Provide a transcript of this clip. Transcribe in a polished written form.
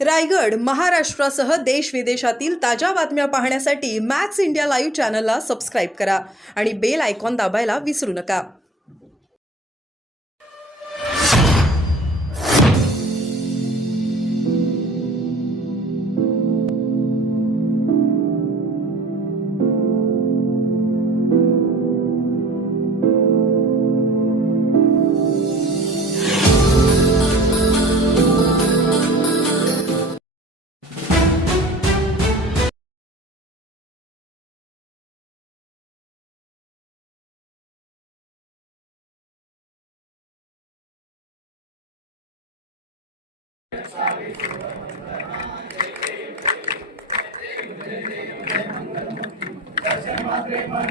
रायगड, महाराष्ट्रासह देश विदेशातील ताज्या बातम्या पाहण्यासाठी मॅक्स इंडिया लाईव्ह चॅनलला सबस्क्राईब करा आणि बेल आयकॉन दाबायला विसरू नका. दर्शन मात्रे मन